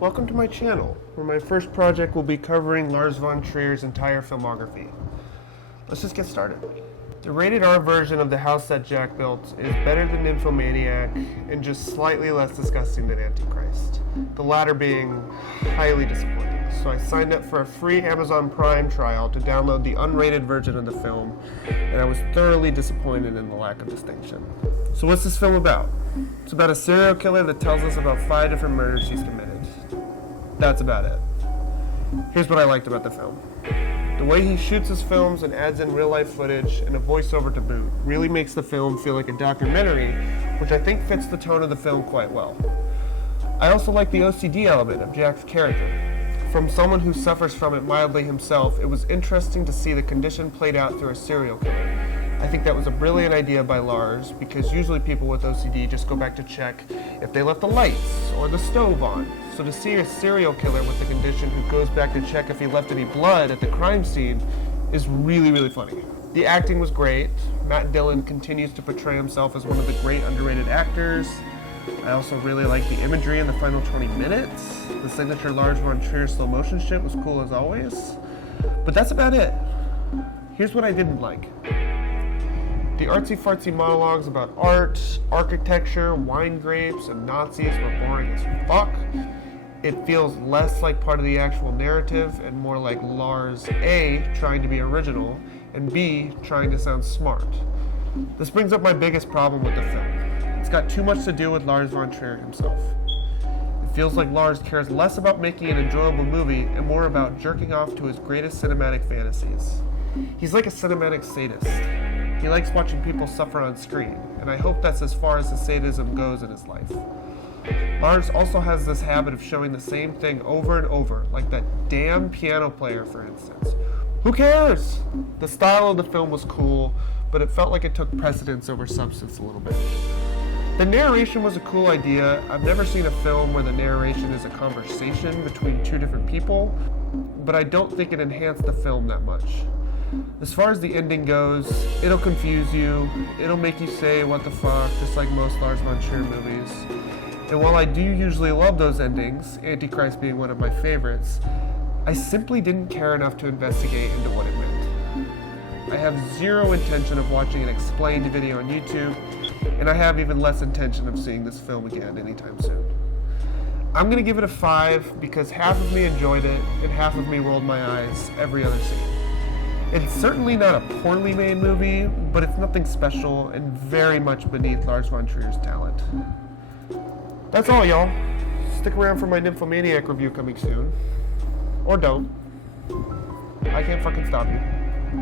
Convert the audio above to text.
Welcome to my channel, where my first project will be covering Lars von Trier's entire filmography. Let's just get started. The rated R version of The House That Jack Built is better than Nymphomaniac and just slightly less disgusting than Antichrist, the latter being highly disappointing. So I signed up for a free Amazon Prime trial to download the unrated version of the film, and I was thoroughly disappointed in the lack of distinction. So what's this film about? It's about a serial killer that tells us about 5 different murders he's committed. That's about it. Here's what I liked about the film. The way he shoots his films and adds in real-life footage and a voiceover to boot really makes the film feel like a documentary, which I think fits the tone of the film quite well. I also like the OCD element of Jack's character. From someone who suffers from it mildly himself, it was interesting to see the condition played out through a serial killer. I think that was a brilliant idea by Lars, because usually people with OCD just go back to check if they left the lights or the stove on. So to see a serial killer with the condition who goes back to check if he left any blood at the crime scene is really, really funny. The acting was great. Matt Dillon continues to portray himself as one of the great underrated actors. I also really like the imagery in the final 20 minutes. The signature Lars von Trier slow motion shit was cool as always. But that's about it. Here's what I didn't like. The artsy-fartsy monologues about art, architecture, wine grapes, and Nazis were boring as fuck. It feels less like part of the actual narrative and more like Lars A, trying to be original, and B, trying to sound smart. This brings up my biggest problem with the film. It's got too much to do with Lars von Trier himself. It feels like Lars cares less about making an enjoyable movie and more about jerking off to his greatest cinematic fantasies. He's like a cinematic sadist. He likes watching people suffer on screen, and I hope that's as far as the sadism goes in his life. Lars also has this habit of showing the same thing over and over, like that damn piano player, for instance. Who cares? The style of the film was cool, but it felt like it took precedence over substance a little bit. The narration was a cool idea. I've never seen a film where the narration is a conversation between two different people, but I don't think it enhanced the film that much. As far as the ending goes, it'll confuse you, it'll make you say what the fuck, just like most Lars von Trier movies. And while I do usually love those endings, Antichrist being one of my favorites, I simply didn't care enough to investigate into what it meant. I have zero intention of watching an explained video on YouTube, and I have even less intention of seeing this film again anytime soon. I'm gonna give it a 5 because half of me enjoyed it and half of me rolled my eyes every other scene. It's certainly not a poorly made movie, but it's nothing special and very much beneath Lars von Trier's talent. That's all, y'all. Stick around for my Nymphomaniac review coming soon. Or don't. I can't fucking stop you.